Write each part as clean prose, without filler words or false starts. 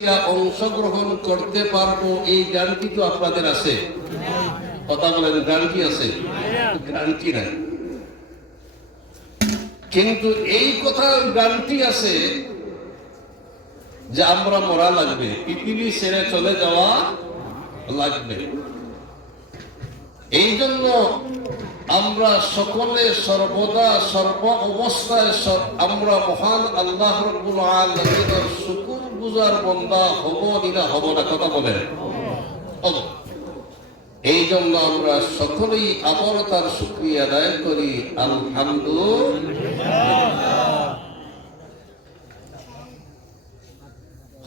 অংশগ্রহণ করতে পারবো এই গ্যারান্টি তো আপনাদের আছে? কথা বলেন, গ্যারান্টি আছে? গ্যারান্টি নাই, কিন্তু এই কথার গ্যারান্টি আছে যে আমরা মরা লাগবে, পৃথিবী ছেড়ে চলে যাওয়া লাগবে। এই জন্য আমরা সকলে সর্বদা সর্ব অবস্থায় আমরা মহান আল্লাহ রাব্বুল আলামিনের শুকরগুজার বান্দা হব না হব না? কথা বলেন, হব। এই জন্য আমরা সকলেই আবার তার শুকরিয়া আদায় করি, আলহামদুলিল্লাহ।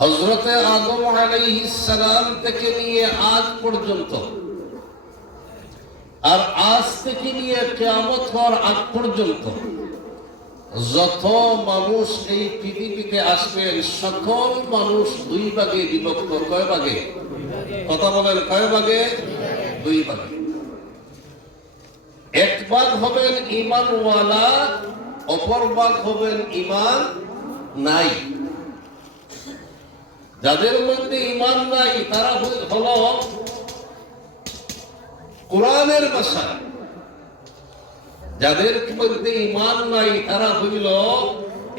হযরতে আদম আলাইহিস সালাম থেকে নিয়ে আজ পর্যন্ত, আর আজ থেকে নিয়ে কিয়ামত হওয়ার আগ পর্যন্ত যত মানুষ এই পৃথিবীতে আসবেন, সকল মানুষ দুই ভাগে বিভক্ত। কয় ভাগে? কথা বলেন, কয় ভাগে? দুই ভাগে। এক ভাগ হবেন ঈমানওয়ালা, অপর ভাগ হবেন ঈমান নাই। যাদের মধ্যে ঈমান নাই তারা হলো কোরআনের ভাষা, যাদের মধ্যে ঈমান নাই তারা হইল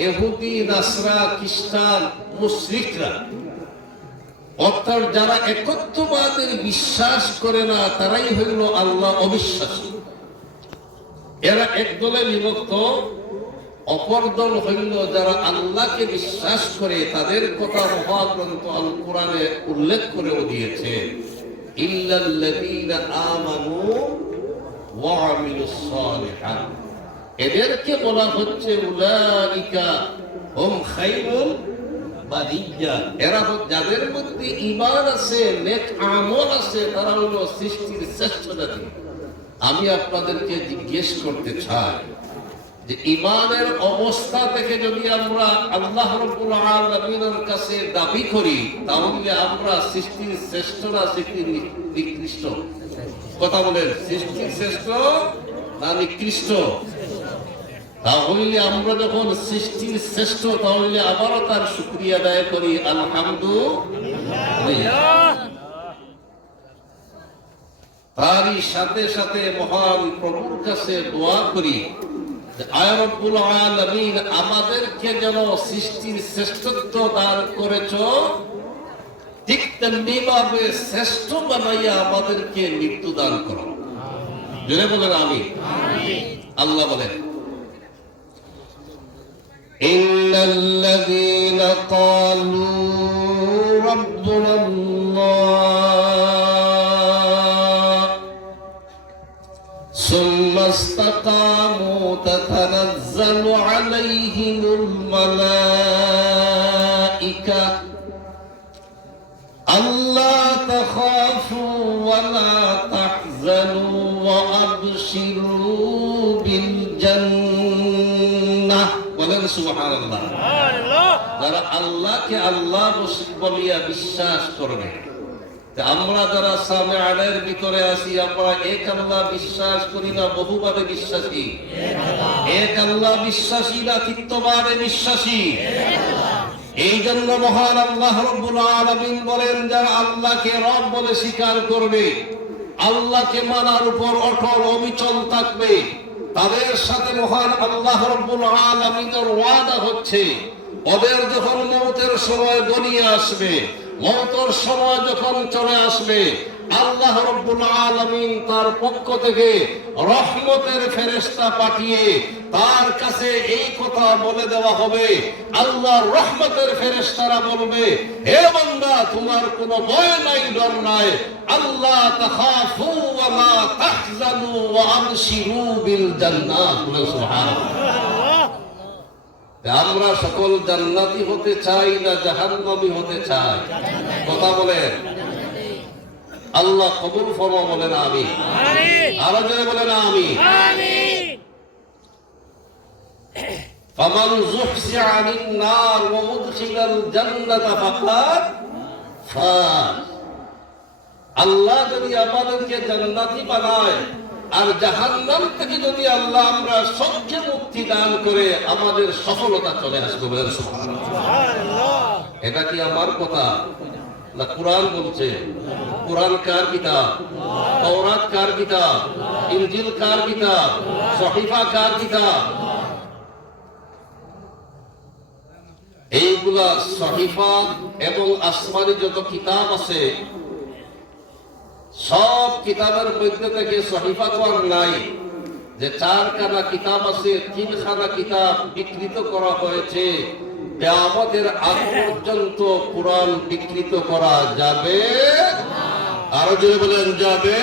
ইহুদি, নাসরা, খ্রিস্টান, মুশরিকরা। অর্থাৎ যারা একত্ববাদের বিশ্বাস করে না তারাই হইল আল্লাহ অবিশ্বাসী। এরা এক দলে বিভক্ত। অপর দল হইল যারা আল্লাহকে বিশ্বাস করে, তাদের কথা মহাগ্রন্থ আল কোরআনে উল্লেখ করেও দিয়েছে, ইল্লাল্লাযীনা আমানু ওয়া আমিলুস সালিহাত। এদেরকে বলা হচ্ছে উলাইকা হুম খায়রুল বারিয়া। এরা যাদের মধ্যে ঈমান আছে, নেক আমল আছে, তারা হলো সৃষ্টির শ্রেষ্ঠ জাতি। আমি আপনাদেরকে জিজ্ঞেস করতে চাই যে ঈমানের অবস্থা থেকে যদি আমরা আল্লাহ রাব্বুল আলামিনের কাছে দাবি করি, তাহলে আমরা সৃষ্টির শ্রেষ্ঠ না সৃষ্টির নিকৃষ্ট? কথা বলেন, সৃষ্টির শ্রেষ্ঠ না নিকৃষ্ট? তাহলে আমরা যখন সৃষ্টির শ্রেষ্ঠ, তাহলে আবারও তার শুকরিয়া আদায় করি, আলহামদুলিল্লাহ। তারই সাথে সাথে মহান প্রভুর কাছে দোয়া করি, আয় রব্বুল আলামিন, আমাদেরকে যেন সৃষ্টির শ্রেষ্ঠত্ব দান করেছ, ঠিক তেমনি ভাবে শ্রেষ্ঠ বানাইয়া আমাদেরকে মৃত্যু দান করো। জোরে বলেন আমিন। আল্লাহ বলেন, ইন্নাল্লাযীনা ক্বালু রাব্বুনাল্লাহ সুম্মা ইসতাকামু তাতানাজ্জালু আলাইহিমুল মালায়েকা আল্লা তাখাফু ওয়া লা তাহজানু ওয়া আবশিরু বিল জান্নাহ। বলেন সুবহানাল্লাহ। যারা আল্লাহকে আল্লাহ বলিয়া বিশ্বাস করবে, আমরা যারা সামিআনের ভিতরে আছি, আমরা এক আল্লাহ বিশ্বাস করি না বহুবাদে বিশ্বাসী? এক আল্লাহ বিশ্বাসী না তিক্তবাদে বিশ্বাসী? এই জন্য মহান আল্লাহ রাব্বুল আলামিন বলেন, যারা আল্লাহকে রব বলে স্বীকার করবে, আল্লাহকে মানার উপর অটল অবিচল থাকবে, তাদের সাথে মহান আল্লাহ রাব্বুল আলামিনের ওয়াদা হচ্ছে, ওদের যখন মওতের সময় ঘনিয়ে আসবে, মওতের সময় যখন চলে আসবে, আল্লাহ রাব্বুল আলামিন তার পক্ষ থেকে রহমতের ফেরেশতা পাঠিয়ে তার কাছে এই কথা বলে দেওয়া হবে। আল্লাহর রহমতের ফেরেশতারা বলবে, হে বান্দা, তোমার কোনো ভয় নাই, ডর নাই, আল্লাহ তাখাফু ওয়া লা তাহজানু ওয়া আবশিরু বিল জান্নাহ। সুবহানাল্লাহ। আমরা সকল জান্নাতি হতে চাই না জাহান্নামী হতে চাই? কথা বলেন, আল্লাহ কবুল ফরমাও। বলেন আমিন। আরো জোরে বলেন আমিন। ফামান যুহজিয়া আনিন নার ওয়া উদখিলাল জান্নাতা ফাকাদ ফাজ। আল্লাহ যদি আমাদেরকে জান্নাতি বানায় আর জাহান্নাম থেকে যদি আল্লাহ আমরা সবচেয়ে মুক্তি দান করে, আমাদের সফলতা চলে আসবে। বলেন সুবহানাল্লাহ। এটা কি আমার কথা না কুরআন বলছে? কুরআন কার কিতাব? তাওরাত কার কিতাব? ইনজিল কার কিতাব? সহিফা কার কিতাব? এইগুলা সহিফা এবং আসমানি যত কিতাব আছে সব কিতাবের মধ্যে থেকে সহিফা তো আর নাই, যে 4 খানা কিতাব আছে 3 খানা কিতাব বিকৃত করা হয়েছে। কিয়ামতের আগ পর্যন্ত কুরআন বিকৃত করা যাবে আরো জোরে বলেন যাবে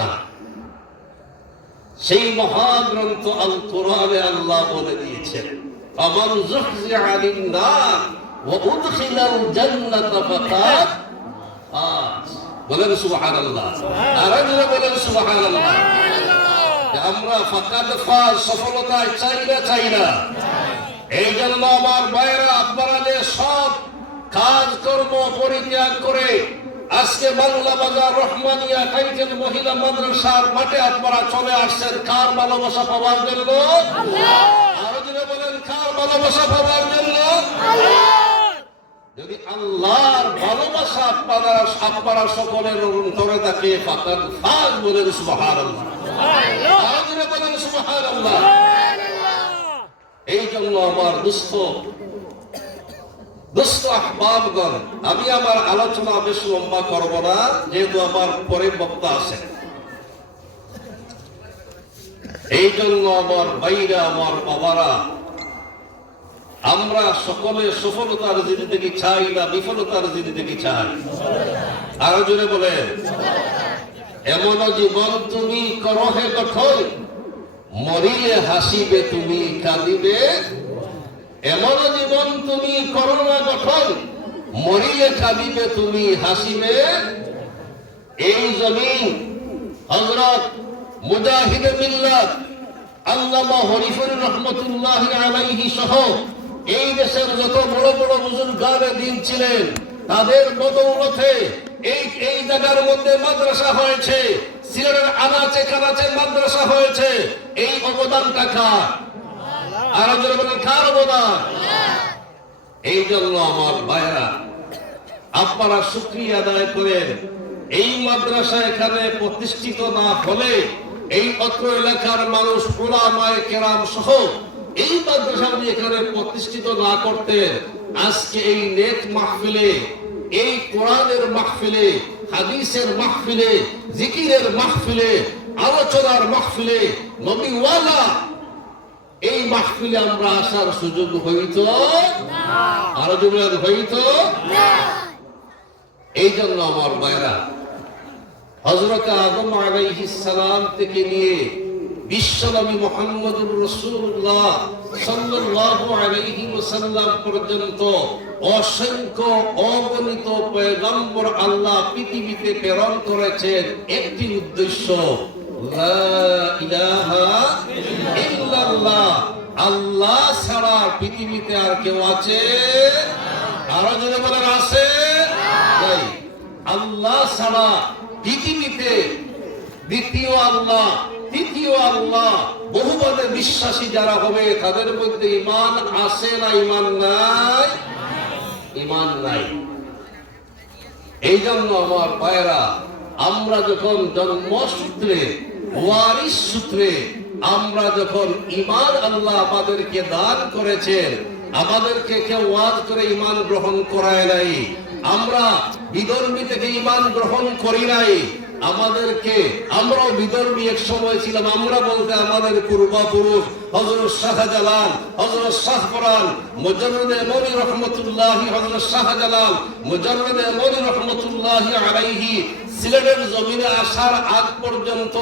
না। সেই মহাগ্রন্থ আল কোরআনে আল্লাহ বলে দিয়েছেন আমান যুহজিআ আনিন নার ওয়া উদখিলাল জান্নাতা ফাকাদ ফাজ। বলেন সুবহানাল্লাহ, আরো জোরে বলেন সুবহানাল্লাহ। আমরা ফাকাদ ফাজ সফলতা চাই না। এই জন্য আমার ভাইরা, আপনারা যে সব কাজ কর্ম পরিত্যাগ করে আজকে বাংলা বাজার রহমানিয়া কাইকেল মহিলা মাদ্রাসার মাঠে আপনারা চলে আসছেন কার ভালোবাসা পাওয়ার জন্য? আরো জোরে বলেন কার ভালোবাসা পাওয়ার জন্য? যদি আল্লাহর ভালোবাসা আপনারা সকলের অন্তরে থাকে ফাকাদ ফাজ। বলেন সুবহানাল্লাহ, আরো জোরে বলেন সুবহানাল্লাহ। এই জন্য আমার দুস্থ আহবাবগণ, আমি আমার আলোচনা বেশ লম্বা করব না, যেহেতু আমার পরে বক্তা আছে। এই জন্য আমার ভাইরা, আমার বাবারা, আমরা সকলে সফলতার জিন্দেগি চাই না বিফলতার জিন্দেগি চাই? আরো জোরে বলে এমন জীবন তুমি করো হে গঠন, মরিলে হাসিবে তুমি কাঁদিবে। এমন জীবন তুমি করো না গঠন, মরিলে কাঁদিবে তুমি হাসিবে। এই জমিন হযরত মুজাহিদে মিল্লাত আল্লামা হরিফুর রহমাতুল্লাহি আলাইহি সহ এই দেশের যত বড় বড় বুজুর্গানে দিন ছিলেন, তাদের বদৌলতে এই জায়গার মধ্যে মাদ্রাসা হয়েছে, সিলেটের আনাচে কানাচে মাদ্রাসা হয়েছে। এই অবদানটা কার? আর কার অবদান? এই জন্য আমার ভাইরা, আপনারা শুকরিয়া আদায় করেন। এই মাদ্রাসা এখানে প্রতিষ্ঠিত না হলে এই অত্র এলাকার মানুষ উলামায়ে কেরাম সহ এই মাদ্রাসা এখানে প্রতিষ্ঠিত না করতেন, আজকে এই নেক মাহফিলে, এই কোরআনের মাহফিলে, হাদিসের মাহফিলে, জিকিরের মাহফিলে, আলোচনার মাহফিলে, নবীওয়ালা এই মাহফিলে আমরা আসার সুযোগ হইতো না। আরো জোরে হইতো না। এই জন্য আমার ভাইরা, হযরত আদম আলাইহিস সালাম থেকে নিয়ে বিশ্বনবী মুহাম্মদুর রাসূলুল্লাহ সাল্লাল্লাহু আলাইহি ওয়াসাল্লাম পর্যন্ত অসংখ্য অগণিত পয়গম্বর আল্লাহ পৃথিবীতে প্রেরণ করেছেন একটি উদ্দেশ্য, লা ইলাহা ইল্লাল্লাহ। আল্লাহ ছাড়া পৃথিবীতে আর কেউ আছে? আরো জোরে বলেন আছে? নাই। আল্লাহ ছাড়া পৃথিবীতে দ্বিতীয় আল্লাহ, তৃতীয় আল্লাহ, বহুবাদে বিশ্বাসী যারা হবে তাদের মধ্যে ঈমান আছে না ঈমান নাই? ঈমান নাই। এই জন্য আমার ভাইরা, আমরা যখন জন্মসূত্রে, ওয়ারিস সূত্রে, আমরা যখন ঈমান আল্লাহ আমাদেরকে দান করেছেন, আমাদেরকে কেউ ওয়াজ করে ঈমান গ্রহণ করায় নাই, আমরা বিধর্মী থেকে ঈমান গ্রহণ করি নাই, আমাদেরকে, আমরাও বিধর্মী এক সময় ছিলাম, আমরা বলতে আমাদের পূর্বপুরুষ হযরত শাহজালাল, হযরত শাহপরান, মুজাররিদ এমনি রহমাতুল্লাহি, হযরত শাহজালাল মুজাররিদ এমনি রহমাতুল্লাহি আলাইহি সিলেটের জমিনে আসার আগ পর্যন্ত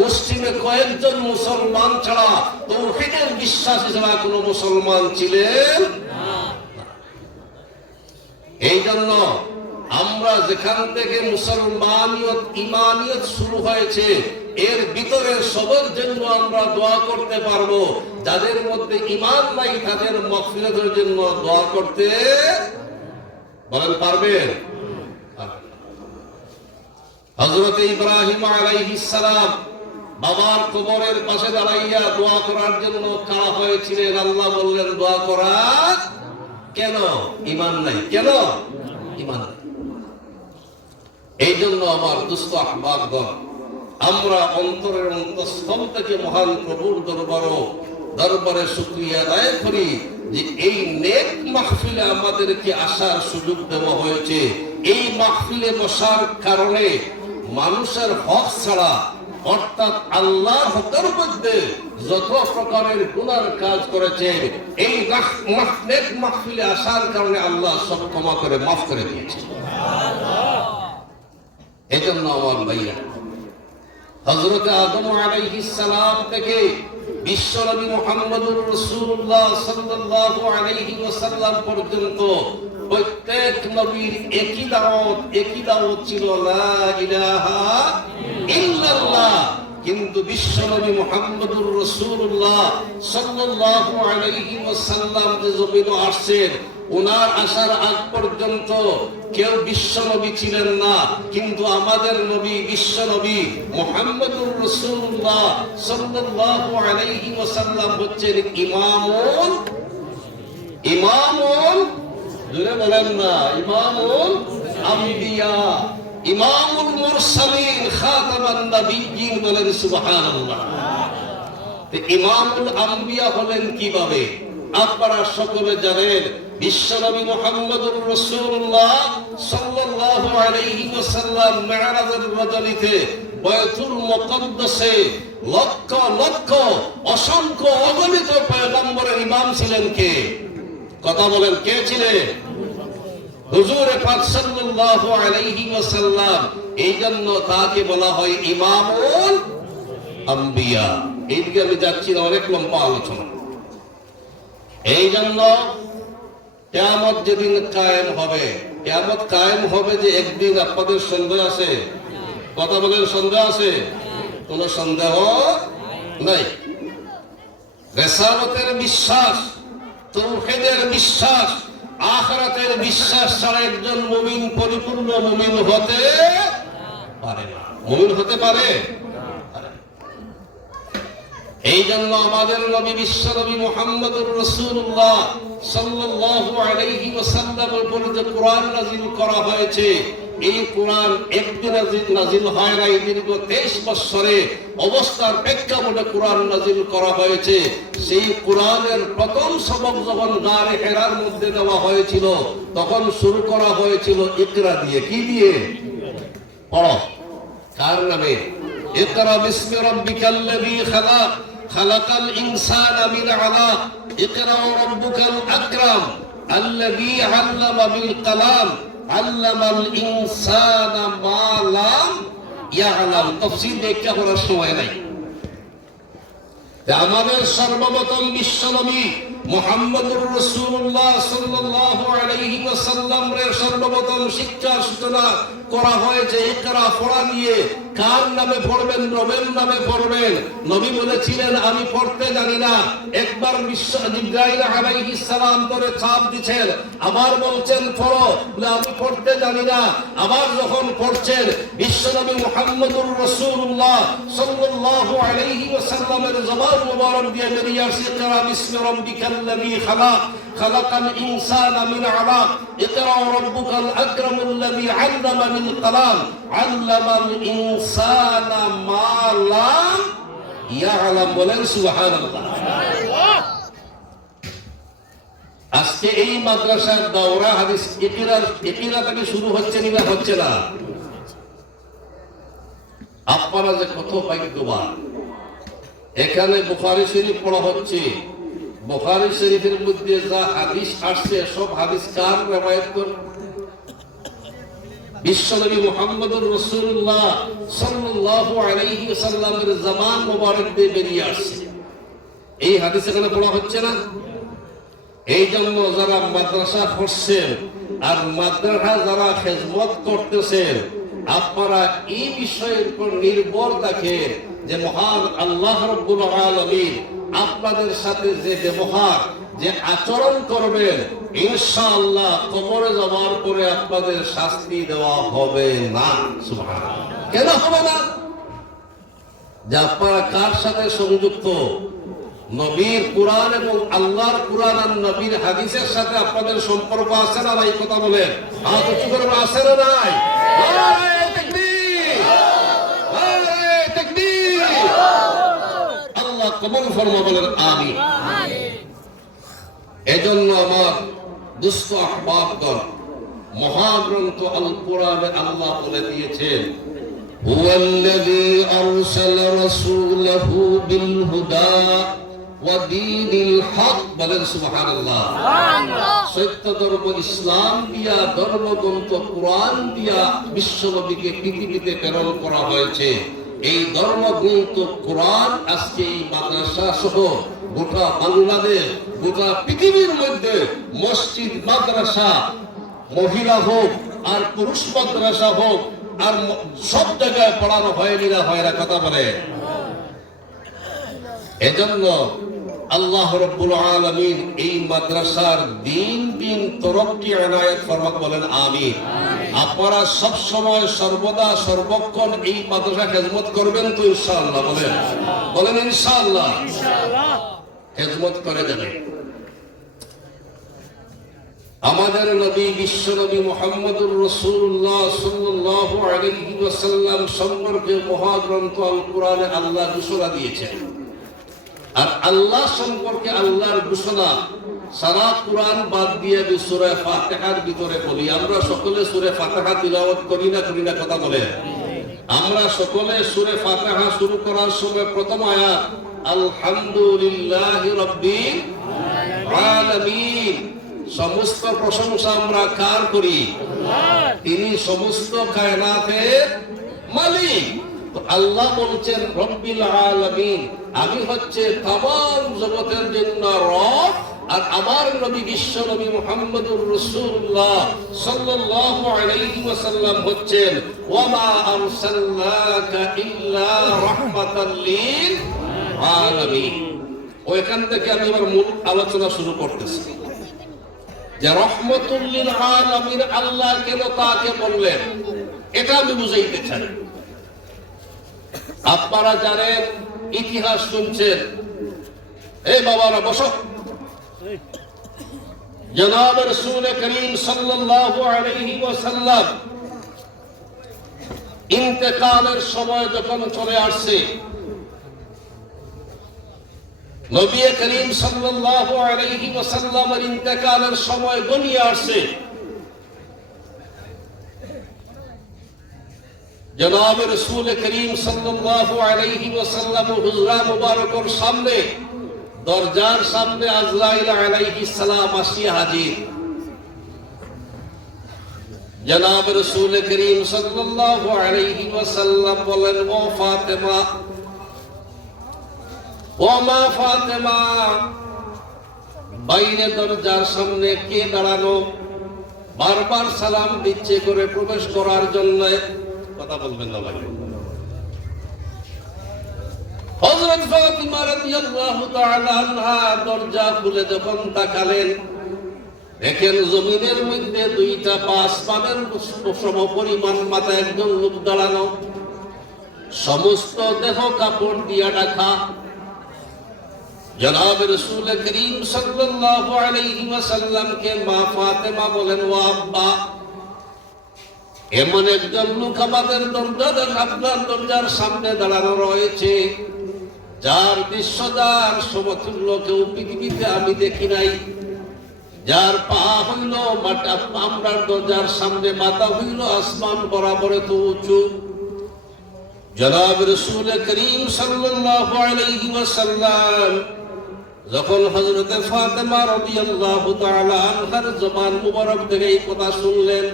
মুসলিমে কয়েকজন মুসলমান ছাড়া তাওহীদের বিশ্বাসী ছাড়া কোনো মুসলমান ছিলেন না। এই জন্য আমরা যেখান থেকে মুসলমানিয়ত, ঈমানিয়ত শুরু হয়েছে, এর ভিতরে সবার জন্য আমরা দোয়া করতে পারবো। যাদের মধ্যে ঈমান নাই তাদের মাগফিরাতের জন্য দোয়া করতে বলেন পারবেন? হযরত ইব্রাহিম আলাইহিস সালাম বাবার কবরের পাশে দাঁড়াইয়া দোয়া করার জন্য খাড়া হয়েছিলেন। আল্লাহ বললেন দোয়া করা কেন? ঈমান নাই। কেন? ঈমান নাই। এই জন্য আমার দুস্থ আহবাবগণ, আমরা অন্তরের অন্তঃস্থল থেকে মহান প্রভুর দরবারে শুকরিয়া আদায় করি যে এই নেক মাহফিলে আমাদেরকে আসার সুযোগ দেওয়া হয়েছে। এই মাহফিলে বসার কারণে মানুষের হক ছাড়া, অর্থাৎ আল্লাহর হকের মধ্যে যত প্রকারের গুনার কাজ করেছে, এই নেক মাহফিলে আসার কারণে আল্লাহ সব ক্ষমা করে মাফ করে দিয়েছে। এজন্য আমার ভাইয়া, হযরত আদম আলাইহিস সালাম থেকে বিশ্বনবী মুহাম্মদুর রাসূলুল্লাহ সাল্লাল্লাহু আলাইহি ওয়াসাল্লাম পর্যন্ত প্রত্যেক নবীর একই দাওয়াত ছিল, লা ইলাহা ইল্লাল্লাহ। কিন্তু বিশ্বনবী মুহাম্মদুর রাসূলুল্লাহ সাল্লাল্লাহু আলাইহি ওয়াসাল্লাম যে জমিনে আসছেন, ওনার আসার আগ পর্যন্ত কেউ বিশ্বনবী ছিলেন না। কিন্তু আমাদের নবী বিশ্বনবী মুহাম্মদুর রাসূলুল্লাহ সাল্লাল্লাহু আলাইহি ওয়াসাল্লাম হচ্ছেন ইমামুল, জোরে বলেন না, ইমামুল আম্বিয়া, ইমামুল মুরসালিন, খাতামান নবিয়্যিন, বলেন সুবহানাল্লাহ। তো ইমামুল আম্বিয়া হলেন কিভাবে? আপনারা সকলে জানেন, বিশ্বনবী মুহাম্মদুর রাসূলুল্লাহ সাল্লাল্লাহু আলাইহি ওয়াসাল্লাম মিরাজের রজনীতে বাইতুল মুকদ্দাসে লক্ষ লক্ষ অসংখ্য অগণিত পয়গম্বরের ইমাম ছিলেন কে? কথা বলেন, কে ছিলেন? হুজুর পাক সাল্লাল্লাহু আলাইহি ওয়াসাল্লাম। এই জন্য তাকে বলা হয় ইমামুল আম্বিয়া। এইদিকে আমি যাচ্ছি না, অনেক লম্বা আলোচনা। এই জন্য কিয়ামত যেদিন কায়েম হবে, কিয়ামত কায়েম হবে যে একদিন, আপনাদের সন্দেহ আছে? কথা বলেন, সন্দেহ আছে? কোন সন্দেহ নাই। রিসালাতের বিশ্বাস, তাওহীদের বিশ্বাস, আখিরাতের বিশ্বাস ছাড়া একজন মুমিন পরিপূর্ণ মুমিন হতে পারে না। মুমিন হতে পারে? এই জন্য আমাদের নবী বিশ্বনবী মুহাম্মদুর রাসূলুল্লাহ সাল্লাল্লাহু আলাইহি ওয়াসাল্লামের উপরে যে কোরআন নাযিল করা হয়েছে, এই কোরআন একদিন নাযিল হয় নাই, দীর্ঘ 23 বছরে অবস্থার প্রেক্ষাপটে কোরআন নাযিল করা হয়েছে। সেই কোরআনের প্রথম সবক যখন গারে হেরার মধ্যে দেওয়া হয়েছিল, তখন শুরু করা হয়েছিল ইকরা দিয়ে। কি দিয়ে? পড়ো। কার নামে? ইকরা বিসমি রাব্বিকাল্লাযী খালাক, খালাকাল ইনসানা মিন আলাক, ইকরা রাব্বুকাল আকরাম, আল্লাযী আল্লামা বিল কলাম, আল্লামাল ইনসানা মা লাম ইয়ালাম। তাফসীর ব্যাখ্যা করার সময় নাই। আমাদের সর্বপ্রথম বিশ্বনবী মুহাম্মদুর রাসূলুল্লাহ সাল্লাল্লাহু আলাইহি ওয়াসাল্লামের সর্বপ্রথম শিক্ষার সূচনা করা হয়েছে ইকরা পড়া নিয়ে। কার নামে পড়বেন? রবের নামে পড়বেন। নবী বলেছিলেন, আমি পড়তে জানি না। একবার জিবরাইল আলাইহিস সালাম ধরে চাপ দিচ্ছেন, আবার বলছেন পড়ো, বলে আমি পড়তে জানি না। আবার যখন পড়ছেন, বিশ্বনবী মুহাম্মদুর রাসূলুল্লাহ সাল্লাল্লাহু আলাইহি ওয়াসাল্লামের জবান মুবারক দিয়ে বেরিয়ে আসে, ইকরা বিসমি রাব্বিকাল্লাযী খালাক, খালাকাল ইনসানা মিন আলাক, ইকরা রাব্বুকাল আকরামুল্লাযী আল্লামা বিল কলাম, আল্লামাল ইনসানা মা লাম ইয়ালাম। বলেন সুবহানাল্লাহ। আজকে এই মাদ্রাসার দাওরা হাদিস ইকরা থেকে শুরু হচ্ছে না? হচ্ছে না? আপনারা যে কত ভাগ্যবান, এখানে বুখারী শরীফ পড়া হচ্ছে। বুখারী শরীফের মধ্যে যা হাদিস আসছে, সব হাদিস কার রওয়ায়াত করে? বিশ্বনবী মুহাম্মদুর রাসূলুল্লাহ সাল্লাল্লাহু আলাইহি ওয়াসাল্লামের জবান মুবারক দিয়ে বেরিয়ে আসছে। এই হাদিস এখানে পড়া হচ্ছে না? এই জন্য যারা মাদ্রাসা পড়ছেন আর মাদ্রাসা যারা খেদমত করতেছেন, আপনারা এই বিষয়ের উপর নির্ভর থাকেন যে মহান আল্লাহ রাব্বুল আলামিন আপনাদের সাথে যে ব্যবহার, যে আচরণ করবেন, ইনশাআল্লাহ কবরে যাওয়ার পরে আপনাদের শাস্তি দেওয়া হবে না। সুবহানাল্লাহ। কেন হবে না? যে আপনারা কার সাথে সংযুক্ত? নবীর কোরআন এবং আল্লাহর কোরআন আর নবীর হাদিসের সাথে আপনাদের সম্পর্ক আছে না নাই? কথা বলেন। হাত উঁচু করে আছে না নাই? নারে তাকবীর, নারে তাকবীর। আল্লাহ কবুল ফরমা, বলেন আমিন। এজন্য আমার দুস্থ আহবাবগণ, মহাগ্রন্থ আল কোরআনে আল্লাহ বলে দিয়েছেন, হুয়াল্লাযী আরসালা রাসূলাহু বিল হুদা ওয়া দীনিল হক। বলেন সুবহানাল্লাহ। সত্য ধর্ম ইসলাম দিয়া, ধর্মগ্রন্থ কোরআন দিয়া বিশ্বনবীকে পৃথিবীতে প্রেরণ করা হয়েছে। এই ধর্মগ্রন্থ কোরআন আজকে এই মাদ্রাসা সহ গোটা বাংলাদেশ, গোটা পৃথিবীর মধ্যে মসজিদ, মাদ্রাসা, মহিলা হোক আর পুরুষ মাদ্রাসা হোক, আর সব জায়গায় পড়ানো হয়নি না হয় না? কথা বলে। এজন্য আল্লাহ রাব্বুল আলামিন এই মাদ্রাসার দিন দিন তরক্কি ইনায়াত ফরমাক। বলেন আমিন। আপনারা সব সময় সর্বদা সর্বক্ষণ এই মাদ্রাসা খেদমত করবেন তো ইনশাআল্লাহ? বলেন, বলেন ইনশাআল্লাহ। খেদমত করে যাবেন। আমাদের নবী, বিশ্ব নবী মুহাম্মদুর রাসূলুল্লাহ সাল্লাল্লাহু আলাইহি ওয়াসাল্লাম সম্পর্কে মহাগ্রন্থ আল কোরআনে আল্লাহ ঘোষণা দিয়েছেন। আর আল্লাহ সম্পর্কে আল্লাহর ঘোষণা সারা কোরআন বাদ দিয়ে সূরা ফাতিহার ভিতরে বলি। আমরা সকলে সূরা ফাতিহা তিলাওয়াত করি না? করি না? কথা বলে। আমরা সকলে সূরা ফাতিহা শুরু করার সময় প্রথম আয়াত আলহামদুলিল্লাহি রাব্বিল আলামিন। সমস্ত প্রশংসা আমরা কার করি? তিনি সমস্ত কায়নাতের মালিক। তো আল্লাহ বলছেন রব্বিল আলামিন, আমি হচ্ছে তামাম জগতের জন্য রব। আর আমার নবী বিশ্ব নবী মুহাম্মদুর রাসূলুল্লাহ সাল্লাল্লাহু আলাইহি ওয়াসাল্লাম হচ্ছেন ওয়া মা আরসালনাকা ইল্লা রাহমাতাল লিল আলামিন। ওইখান থেকে আমি আমার মূল আলোচনা শুরু করতেছি যে রহমাতুল লিল আলামিন আল্লাহ কেন তাকে বললেন, এটা আমি বুঝাইতে চাই। আপনারা জানেন, ইতিহাস শুনছেন। এই বাবারা বসো। জনাব রাসূল করিম সাল্লাল্লাহু আলাইহি ওয়াসাল্লাম ইন্তেকালের সময় যখন চলে আসছে, নবী করিম সাল্লাল্লাহু আলাইহি ওয়াসাল্লামের ইন্তেকালের সময় ঘনিয়ে আসছে। জনাব রাসূল করিম সাল্লাল্লাহু আলাইহি ওয়াসাল্লাম হুজরা মুবারকের সামনে, দরজার সামনে আজরাইল আলাইহিস সালাম আসিয়া হাজির। জনাব রাসূল করিম সাল্লাল্লাহু আলাইহি ওয়াসাল্লাম বলেন, ও ফাতেমা, ও মা ফাতেমা, বাইরে দরজার সামনে কে দাঁড়ানো? বারবার সালাম দিচ্ছে করে প্রবেশ করার জন্য। কথা বলবেন না ভাই। হযরত ফাতিমা রাদিয়াল্লাহু তাআলা আনহা দরজা খুলে যখন তাকালেন, দেখেন জমিনের মধ্যে দুইটা আসমানের সমপরিমাণ মাথা একজন লোক দাঁড়ানো, সমস্ত দেহ কাপড় দিয়া ঢাকা। জনাব রাসূল করিম সাল্লাল্লাহু আলাইহি ওয়াসাল্লামকে মা ফাতেমা বলেন, ও আব্বা, এমন একজন লোক আমাদের আপনার দরজার সামনে দাঁড়ানো রয়েছে, যার দৃশ্য, যার সমতুল্য কেউ পৃথিবীতে আমি দেখি নাই, যার পা হইল মাথা আমরার দরজার সামনে, মাথা হইল আসমান বরাবর তো উঁচু। জনাব রাসূল করিম সাল্লাল্লাহু আলাইহি ওয়াসাল্লাম যখন হযরত ফাতেমা রাদিয়াল্লাহু তাআলা আনহার জবান মুবারক থেকে এই কথা শুনলেন,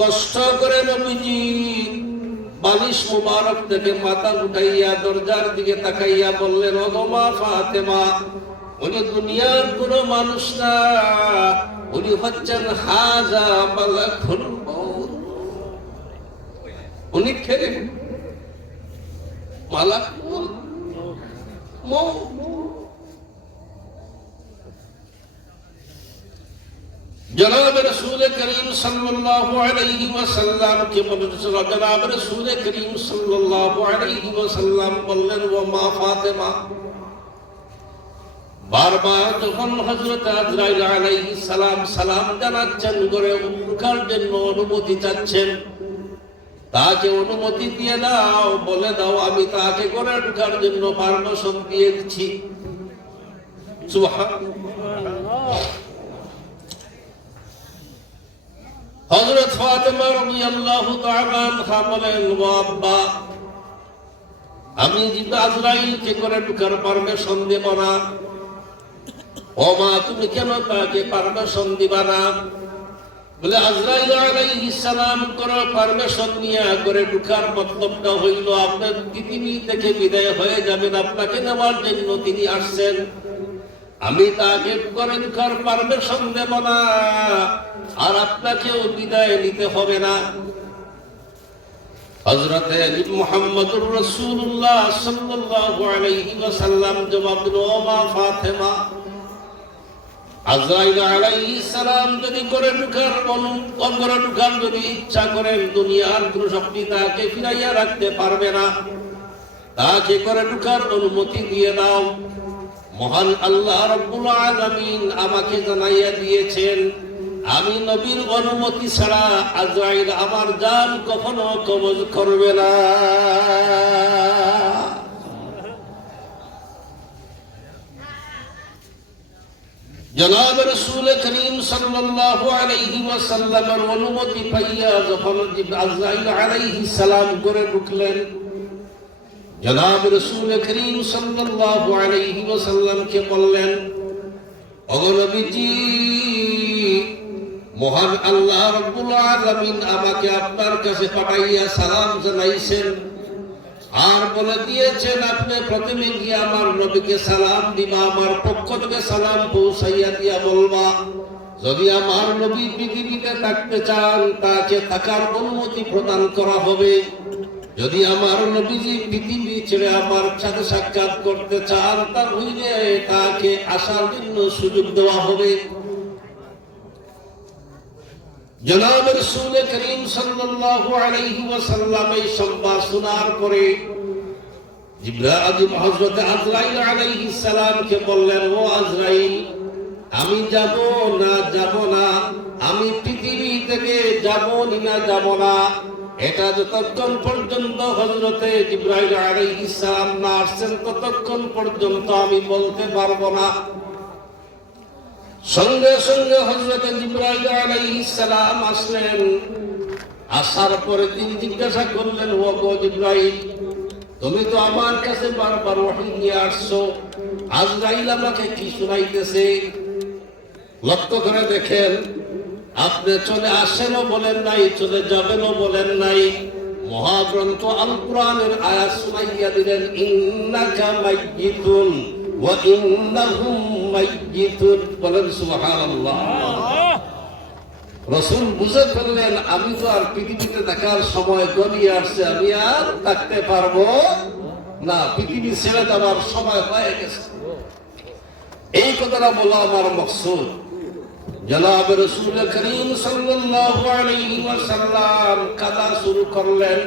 কষ্ট করে নবীজি বালিশ মুবারক থেকে মাথা উঠাইয়া দরজার দিকে তাকাইয়া বললেন, ও মা ফাতেমা, উনি দুনিয়ার কোন মানুষ না, উনি হচ্ছেন হাজা মালাকুল মউত। উনি কে? মালাকুল মউত। জনাব রাসূল করিম সাল্লাল্লাহু আলাইহি ওয়াসাল্লাম কে বলেন, জনাব রাসূল করিম সাল্লাল্লাহু আলাইহি ওয়াসাল্লাম বললেন, ও মা ফাতেমা, বারবার যখন হযরত আজরাইল আলাইহিস সালাম সালাম জানাচ্ছেন, করে ঢোকার জন্য অনুমতি চাচ্ছেন, তাকে অনুমতি দিয়ে দাও, বলে দাও আমি তাকে করে ঢোকার জন্য পারমিশন দিয়ে দিচ্ছি। সুবহানাল্লাহ। হযরত ফাতেমা রাদিয়াল্লাহু তাআলা আনহা বলেন, ও আব্বা, আমি আজরাইলকে করে ঢোকার পারমিশন দেব না। ও মা, তুমি কেন তাকে পারমিশন দিবা না? বলে আজরাইল আলাইহিস সালাম করে পারমিশন নিয়ে করে ঢোকার মতলবটা হইল আপনার পৃথিবী থেকে বিদায় হয়ে যাবেন, আপনাকে নেওয়ার জন্য তিনি আসছেন। আমি তাকে করে ঢোকার পারমিশন দেব না, আর আপনাকেও বিদায় নিতে হবে না। হযরতে মুহাম্মদুর রাসূলুল্লাহ সাল্লাল্লাহু আলাইহি ওয়াসাল্লাম জবাব দিল, ও মা ফাতেমা, আজরাইল আলাইহিস সালাম যদি করে ঢোকার যদি ইচ্ছা করেন, দুনিয়ার কোন শক্তি তাকে ফিরাইয়া রাখতে পারবে না। তাকে করে ঢোকার অনুমতি দিয়ে দাও। মহান আল্লাহ রাব্বুল আলামিন আমাকে জানাইয়া দিয়েছেন, আমি নবীর অনুমতি ছাড়া আজরাইল আমার জান কখনো কবজ করবে না। জনাব রাসূল করিম সাল্লাল্লাহু আলাইহি ওয়াসাল্লামের অনুমতি পাইয়া যখন আজরাইল আলাইহিস সালাম করে ঢুকলেন, জনাব রাসূল করিম সাল্লাল্লাহু আলাইহি ওয়াসাল্লামকে বললেন, ওগো নবীজি, মহান আল্লাহ রাব্বুল আলামিন আমাকে আপনার কাছে পাঠাইয়া সালাম জানাইছেন, আর বলে দিয়েছেন আপনি প্রথমে গিয়ে আমার নবীকে সালাম দিবা, আমার পক্ষ থেকে সালাম পৌঁছাইয়া দিয়া বলবা, যদি আমার নবী পৃথিবীতে থাকতে চান তাকে থাকার অনুমতি প্রদান করা হবে। যদি আমার নবীজি পৃথিবী ছেড়ে আমার সাথে সাক্ষাৎ করতে চান তাহলে তাকে আসার জন্য সুযোগ দেওয়া হবে। জনাব রাসূল করিম সাল্লাল্লাহু আলাইহি ওয়াসাল্লাম এই সংবাদ শোনার পরে হযরত আজরাইল আলাইহিস সালামকে বললেন, ও আজরাইল, আমি যাব না, আমি পৃথিবী থেকে যাব না। এটা যতক্ষণ পর্যন্ত হযরতে জিবরাইল আলাইহিস সালাম না আসছেন ততক্ষণ পর্যন্ত আমি বলতে পারবো না। সঙ্গে সঙ্গে হযরত জিবরাইল আলাইহিস সালাম আসলেন। আসার পরে তিনি জিজ্ঞাসা করলেন, ও গো জিবরাইল, তুমি তো আমার কাছে বারবার ওহী নিয়ে আসছো, আজরাইল আমাকে কি শোনাইতেছে? লক্ষ্য করে দেখেন, আপনি চলে আসেনও বলেন নাই, চলে যাবেনও বলেন নাই, মহাগ্রন্থ আল কুরআনের আয়াত শোনাইয়া দিলেন, ইন্নাকা মাইয়িতুন ওয়া ইন্নাহুম মাইয়িতুন। বলেন সুবহানাল্লাহ। রাসূল বুঝে ফেললেন আমি তো আর পৃথিবীতে থাকার সময় গড়িয়ে আসছে, আমি আর থাকতে পারবো না, পৃথিবী ছেড়ে যাওয়ার সময় হয়ে গেছে। এই কথাটা বলা আমার মকসুদ। জনাব রাসূল করিম সাল্লাল্লাহু আলাইহি ওয়াসাল্লাম কাঁদা শুরু করলেন।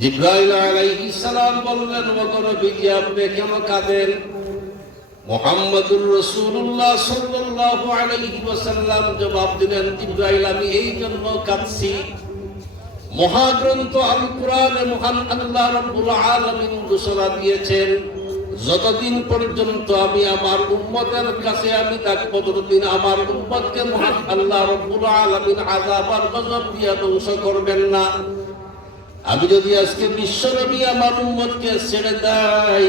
জিবরাইল আলাইহিস সালাম বললেন, ওগো নবীজি, আপনি কেন কাঁদেন? মুহাম্মদুর রাসূলুল্লাহ সাল্লাল্লাহু আলাইহি ওয়াসাল্লাম জবাব দিলেন, জিবরাইল, আমি এই জন্য কাঁদছি, মহাগ্রন্থ আল কুরআনে মহান আল্লাহ রাব্বুল আলামিন ঘোষণা দিয়েছেন, যতদিন পর্যন্ত আমি আমার উম্মতের কাছে আমি থাকবো ততদিন আমার উম্মতকে মহান আল্লাহ রাব্বুল আলামিন আযাব আর গজব দিয়ে ধ্বংস করবেন না। আমি যদি আজকে বিশ্বনবী আমার উম্মতকে ছেড়ে দেই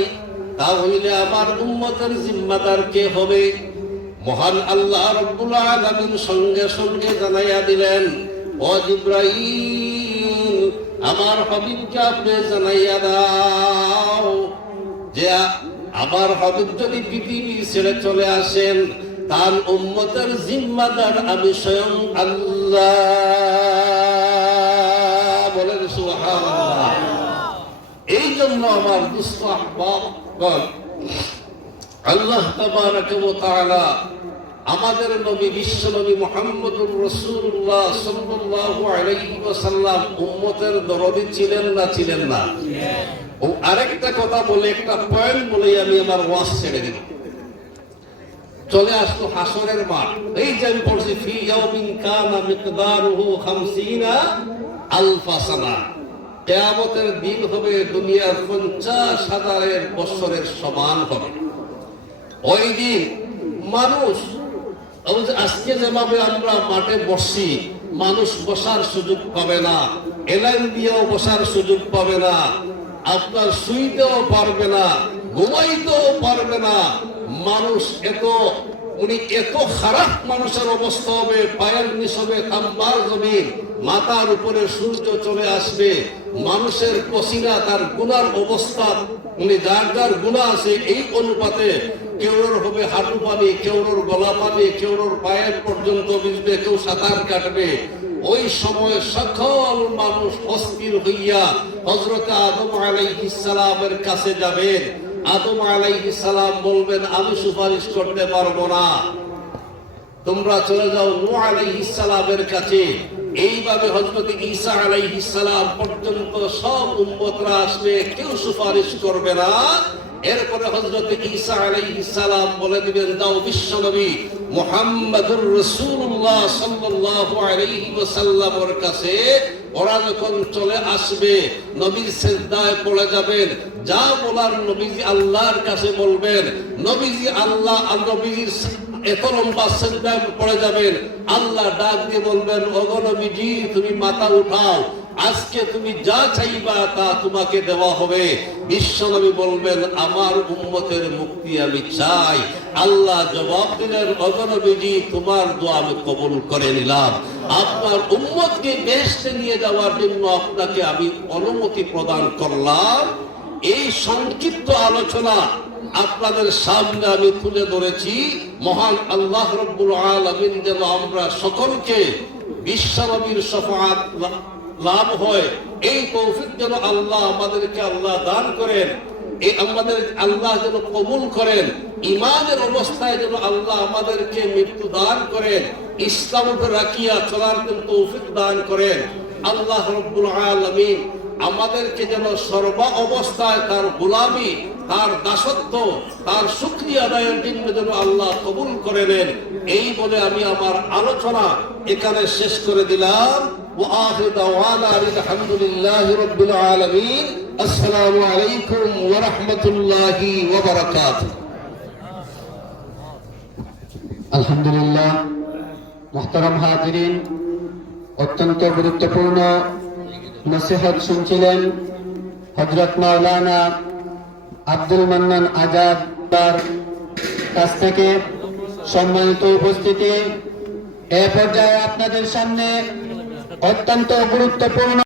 তাহলে আমার উম্মতের জিম্মাদার কে হবে? মহান আল্লাহ রাব্বুল আলামিন সঙ্গে সঙ্গে জানাইয়া দিলেন, ও জিবরাইল, আমার হাবিবকে আপনি জানাইয়া দাও যে আমার হাবিব যদি পৃথিবী ছেড়ে চলে আসেন তার উম্মতের জিম্মাদার আমি স্বয়ং আল্লাহ। বলেন সুবহানাল্লাহ। এই জন্য আমার দুস্থ আহবাবগণ, আল্লাহ তাবারাক ওয়া তাআলা আমাদের নবী বিশ্ব নবী মুহাম্মদুর রাসূলুল্লাহ সাল্লাল্লাহু আলাইহি ওয়াসাল্লাম উম্মতের দরদি ছিলেন না ছিলেন না? ও আরেকটা কথা বলে, একটা পয়েন্ট বলে আমি আমার ওয়াজ ছেড়ে দিব। চলে আসতো হাসরের মাঠ। এই যে আমি পড়ছি ফি ইয়াউমিন কানা মিকদারুহু 50 আলফা সানা, কিয়ামতের দিন হবে দুনিয়ার 50,000 বছরের সমান হবে। ওই দিন মানুষ আজকে যেভাবে আমরা মাঠে বসছি, মানুষ বসার সুযোগ পাবে না, এলাইন দিয়েও বসার সুযোগ পাবে না, আপনার শুইতেও পারবে না, ঘুমাইতেও পারবে না। মানুষ এত খারাপ মানুষের অবস্থা হবে, পায়ের নিচ হবে তাম্বার জমিন, মাথার উপরে সূর্য চলে আসবে, মানুষের পসিনা তার গুনার অবস্থা, যার যার গুণা আছে এই অনুপাতে কেউর হবে হাঁটু পানি, কেউর গলা পানি, কেউর পায়ের পর্যন্ত ভিজবে, কেউ সাঁতার কাটবে। ওই সময় সকল মানুষ অস্থির হইয়া হযরত আদম আলাইহিস সালামের কাছে যাবেন। আদম আলাইহিস সালাম বলবেন, আমি সুপারিশ করতে পারবো না, তোমরা চলে যাও নূহ আলাইহিস সালামের কাছে। এইভাবে হযরত ঈসা আলাইহিস সালাম পর্যন্ত সব উম্মতরা আসবে, কেউ সুপারিশ করবে না। এরপরে হযরত ঈসা আলাইহিস সালাম বলে দিবেন, দাও বিশ্বনবী মুহাম্মদুর রাসূলুল্লাহ সাল্লাল্লাহু আলাইহি ওয়াসাল্লামের কাছে। ওরা যখন চলে আসবে, নবীর সিজদায় পড়ে যাবেন, যা বলার নবীজি আল্লাহর কাছে বলবেন। নবীজি আল্লাহ নবীজির এত লম্বা সিজদায় পড়ে যাবেন, আল্লাহ ডাক দিয়ে বলবেন, ওগো নবীজি তুমি মাথা উঠাও, আজকে তুমি যা চাইবা তা তোমাকে দেওয়া হবে। বিশ্বনবী বলবেন, আমার উম্মতের মুক্তি আমি চাই। আল্লাহ জবাব দিলেন, ওগো নবীজি তোমার দোয়া আমি কবুল করে নিলাম, আপনার উম্মতকে বেহেশতে নিয়ে যাওয়ার জন্য আপনাকে আমি অনুমতি প্রদান করলাম। এই সংক্ষিপ্ত আলোচনা আপনাদের সামনে আমি তুলে ধরেছি। মহান আল্লাহ রাব্বুল আলামিন যেন আমরা সকলকে বিশ্বনবীর শফাআত লাভ হয়, এই তৌফিক যেন আল্লাহ আমাদেরকে আল্লাহ দান করেন, এই আমাদের আল্লাহ যেন কবুল করেন। ঈমানের অবস্থায় যেন আল্লাহ আমাদেরকে মৃত্যু দান করেন, ইসলামকে রাখিয়া চলার জন্য তৌফিক দান করেন। আল্লাহ রাব্বুল আলামিন আমাদেরকে যেন সর্ব অবস্থায় তার গোলামি, তার দাসত্ব, তার শুকরিয়া আদায়ের জন্য যেন আল্লাহ কবুল করে নেন। এই বলে আমি আমার আলোচনা এখানে শেষ করে দিলাম। ওয়া আখিরু দাওয়ানা আলহামদুলিল্লাহি রাব্বিল আলামিন। আসসালামু আলাইকুম ওয়া রাহমাতুল্লাহি ওয়া বারাকাতুহু। আলহামদুলিল্লাহ। মুহতারাম হাজিরিন, অত্যন্ত গুরুত্বপূর্ণ নসিহত শুনছিলেন হযরত মাওলানা আব্দুল মান্নান আজাদ তার কাছ থেকে। সম্মানিত উপস্থিতি, এ পর্যায়ে আপনাদের সামনে অত্যন্ত গুরুত্বপূর্ণ